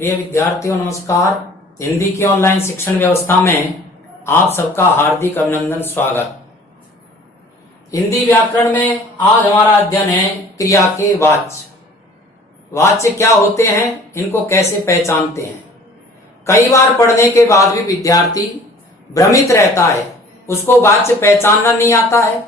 प्रिय विद्यार्थियों नमस्कार। हिंदी की ऑनलाइन शिक्षण व्यवस्था में आप सबका हार्दिक अभिनंदन, स्वागत। हिंदी व्याकरण में आज हमारा अध्ययन है क्रिया के वाच्य। वाच्य क्या होते हैं, इनको कैसे पहचानते हैं। कई बार पढ़ने के बाद भी विद्यार्थी भ्रमित रहता है, उसको वाच्य पहचानना नहीं आता है।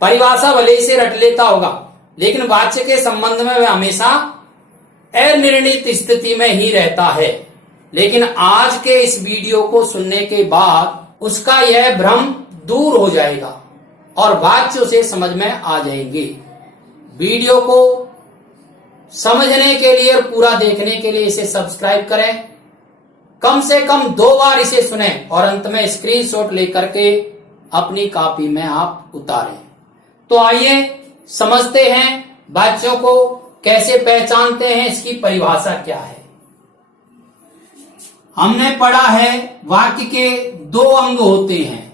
परिभाषा भले ही से रट लेता होगा, लेकिन वाच्य के संबंध में वह हमेशा अनिर्णित स्थिति में ही रहता है। लेकिन आज के इस वीडियो को सुनने के बाद उसका यह भ्रम दूर हो जाएगा और वाच्य उसे समझ में आ जाएंगे। वीडियो को समझने के लिए और पूरा देखने के लिए इसे सब्सक्राइब करें, कम से कम 2 बार इसे सुनें और अंत में स्क्रीनशॉट लेकर के अपनी कॉपी में आप उतारें। तो आइए समझते हैं वाच्यों को कैसे पहचानते हैं, इसकी परिभाषा क्या है। हमने पढ़ा है वाक्य के 2 अंग होते हैं।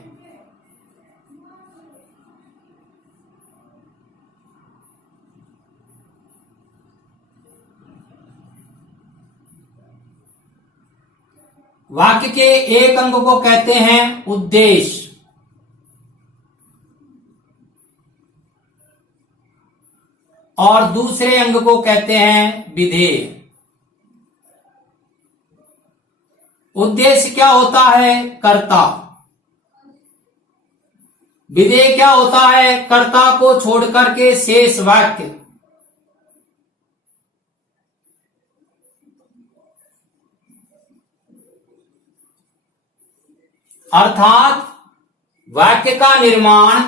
वाक्य के एक अंग को कहते हैं उद्देश्य और दूसरे अंग को कहते हैं विधेय। उद्देश्य क्या होता है? कर्ता। विधेय क्या होता है? कर्ता को छोड़कर के शेष वाक्य। अर्थात वाक्य का निर्माण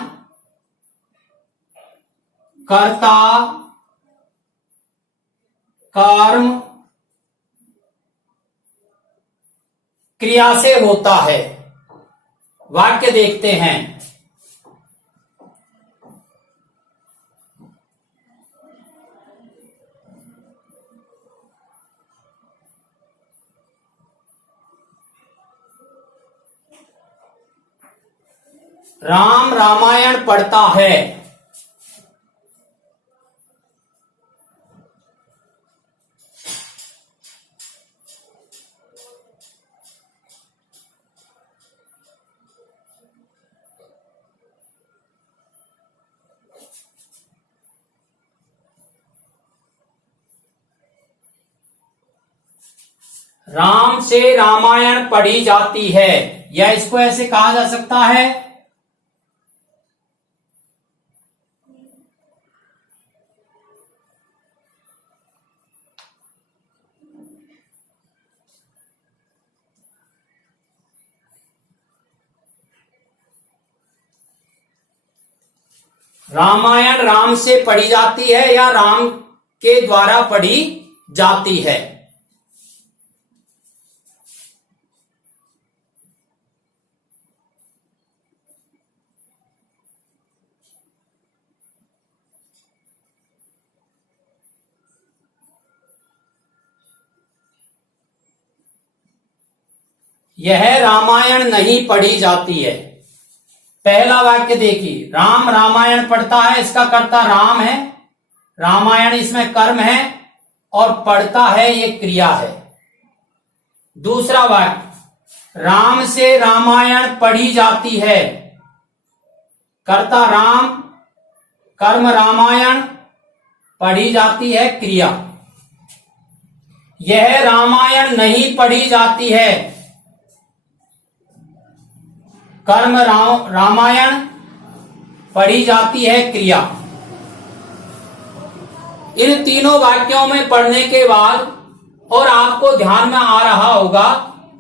कर्ता, कर्म, क्रिया से होता है। वाक्य देखते हैं। राम रामायण पढ़ता है। राम से रामायण पढ़ी जाती है, या इसको ऐसे कहा जा सकता है। रामायण राम से पढ़ी जाती है या राम के द्वारा पढ़ी जाती है। यह रामायण नहीं पढ़ी जाती है। पहला वाक्य देखिए, राम रामायण पढ़ता है, इसका कर्ता राम है, रामायण इसमें कर्म है और पढ़ता है ये क्रिया है। दूसरा वाक्य, राम से रामायण पढ़ी जाती है, कर्ता राम, कर्म रामायण, पढ़ी जाती है क्रिया। यह रामायण नहीं पढ़ी जाती है, कर्म रामायण, पढ़ी जाती है क्रिया। इन तीनों वाक्यों में पढ़ने के बाद और आपको ध्यान में आ रहा होगा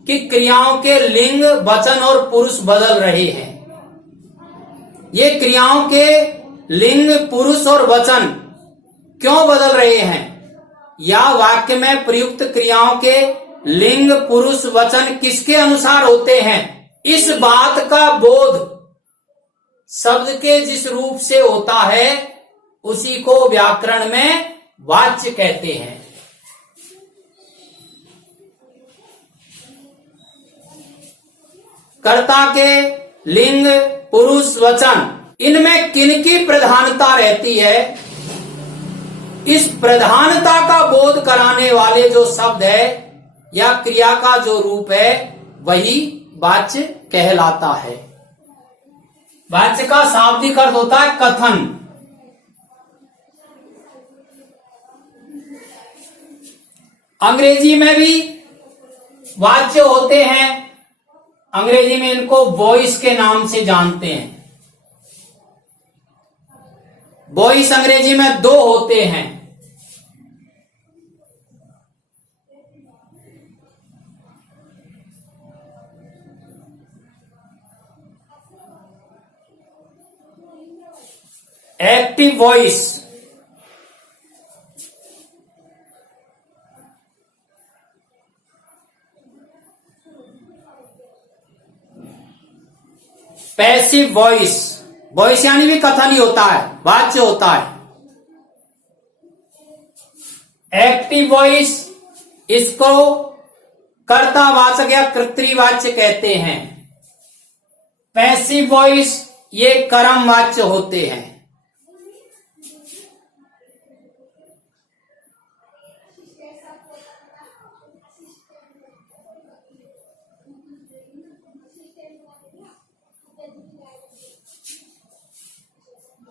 कि क्रियाओं के लिंग, वचन और पुरुष बदल रहे हैं। ये क्रियाओं के लिंग, पुरुष और वचन क्यों बदल रहे हैं, या वाक्य में प्रयुक्त क्रियाओं के लिंग, पुरुष, वचन किसके अनुसार होते हैं, इस बात का बोध शब्द के जिस रूप से होता है उसी को व्याकरण में वाच्य कहते हैं। कर्ता के लिंग, पुरुष, वचन, इनमें किनकी प्रधानता रहती है, इस प्रधानता का बोध कराने वाले जो शब्द है या क्रिया का जो रूप है वही वाच्य कहलाता है। वाच्य का शाब्दिक अर्थ होता है कथन। अंग्रेजी में भी वाच्य होते हैं। अंग्रेजी में इनको वॉइस के नाम से जानते हैं। वॉइस अंग्रेजी में दो होते हैं। Active voice, passive voice. Voice यानी भी कथन ही होता है, वाच्य होता है। एक्टिव वॉइस इसको कर्तावाचक या कर्तृवाच्य कहते हैं। पैसिव वॉइस ये कर्मवाच्य होते हैं।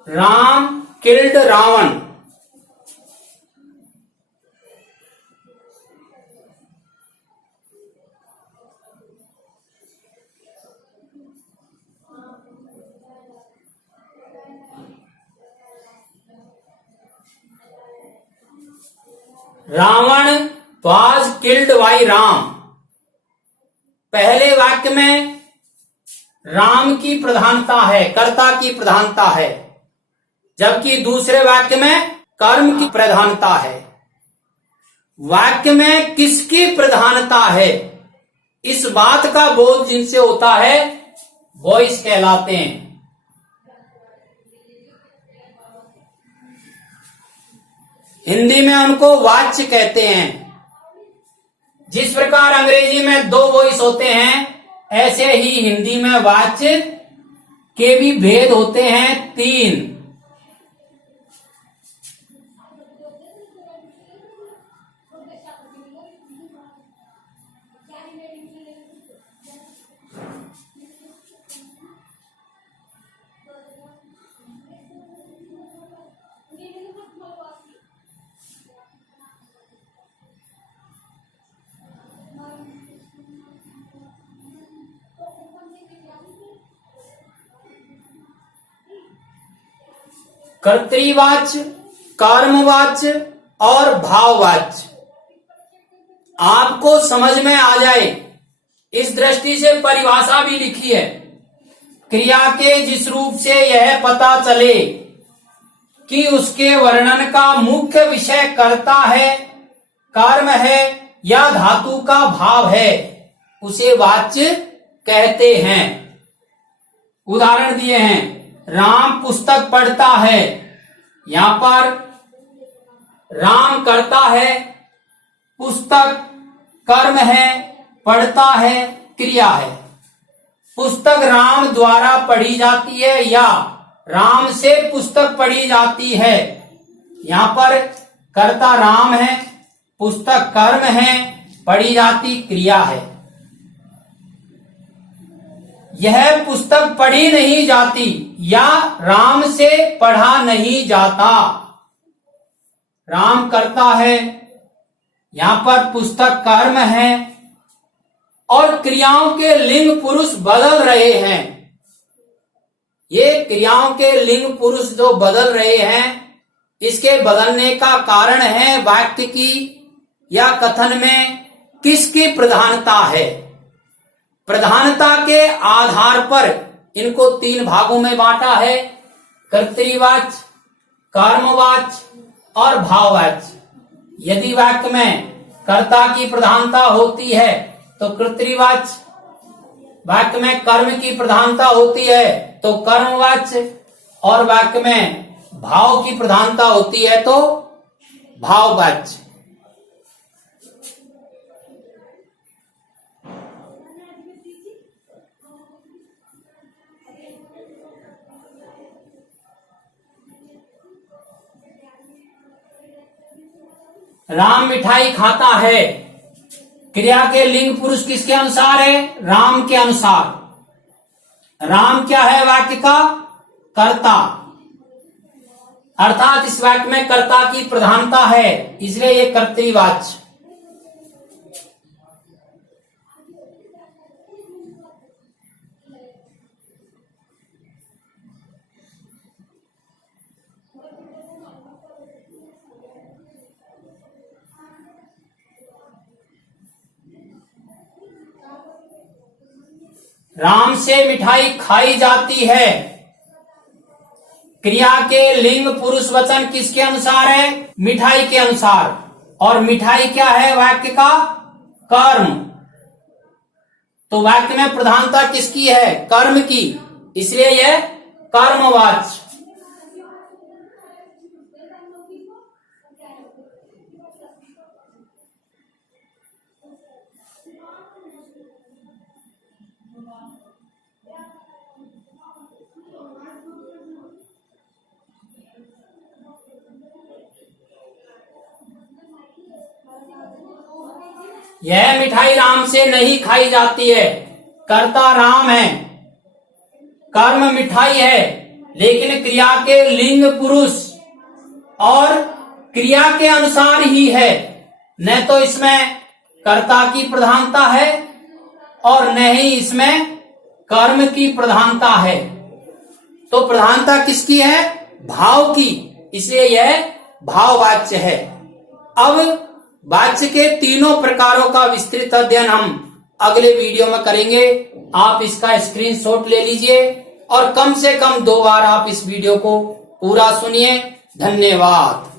Ram killed Ravan. Ravan was killed by Ram. पहले वाक्य में राम की प्रधानता है, कर्ता की प्रधानता है, जबकि दूसरे वाक्य में कर्म की प्रधानता है। वाक्य में किसकी प्रधानता है, इस बात का बोध जिनसे होता है वॉइस कहलाते हैं। हिंदी में उनको वाच्य कहते हैं। जिस प्रकार अंग्रेजी में दो वॉइस होते हैं, ऐसे ही हिंदी में वाच्य के भी भेद होते हैं, 3। कर्तृवाच्य, कर्मवाच्य और भाववाच्य। आपको समझ में आ जाए इस दृष्टि से परिभाषा भी लिखी है। क्रिया के जिस रूप से यह पता चले कि उसके वर्णन का मुख्य विषय कर्ता है, कर्म है या धातु का भाव है, उसे वाच्य कहते हैं। उदाहरण दिए हैं, राम पुस्तक पढ़ता है। यहां पर राम करता है, पुस्तक कर्म है, पढ़ता है क्रिया है। पुस्तक राम द्वारा पढ़ी जाती है या राम से पुस्तक पढ़ी जाती है। यहां पर कर्ता राम है, पुस्तक कर्म है, पढ़ी जाती क्रिया है। यह पुस्तक पढ़ी नहीं जाती या राम से पढ़ा नहीं जाता। राम करता है, यहां पर पुस्तक कर्म है और क्रियाओं के लिंग पुरुष बदल रहे हैं। ये क्रियाओं के लिंग पुरुष जो बदल रहे हैं, इसके बदलने का कारण है वाक्य की या कथन में किसकी प्रधानता है। प्रधानता के आधार पर इनको 3 भागों में बांटा है, कर्तृवाच्य, कर्मवाच्य और भाववाच्य। यदि वाक्य में कर्ता की प्रधानता होती है तो कर्तृवाच्य, वाक्य में कर्म की प्रधानता होती है तो कर्मवाच्य, और वाक्य में भाव की प्रधानता होती है तो भाववाच्य। राम मिठाई खाता है। क्रिया के लिंग पुरुष किसके अनुसार है? राम के अनुसार। राम क्या है वाक्य का? कर्ता, अर्थात इस वाक्य में कर्ता की प्रधानता है, इसलिए ये कर्तृवाच्य। राम से मिठाई खाई जाती है। क्रिया के लिंग पुरुष वचन किसके अनुसार है? मिठाई के अनुसार। और मिठाई क्या है वाक्य का? कर्म। तो वाक्य में प्रधानता किसकी है? कर्म की, इसलिए यह कर्मवाच्य। यह मिठाई राम से नहीं खाई जाती है। कर्ता राम है, कर्म मिठाई है, लेकिन क्रिया के लिंग पुरुष और क्रिया के अनुसार ही है। न तो इसमें कर्ता की प्रधानता है और न ही इसमें कर्म की प्रधानता है। तो प्रधानता किसकी है? भाव की, इसलिए यह भाववाच्य है। अब वाच्य के तीनों प्रकारों का विस्तृत अध्ययन हम अगले वीडियो में करेंगे। आप इसका स्क्रीनशॉट ले लीजिए और कम से कम 2 बार आप इस वीडियो को पूरा सुनिए। धन्यवाद।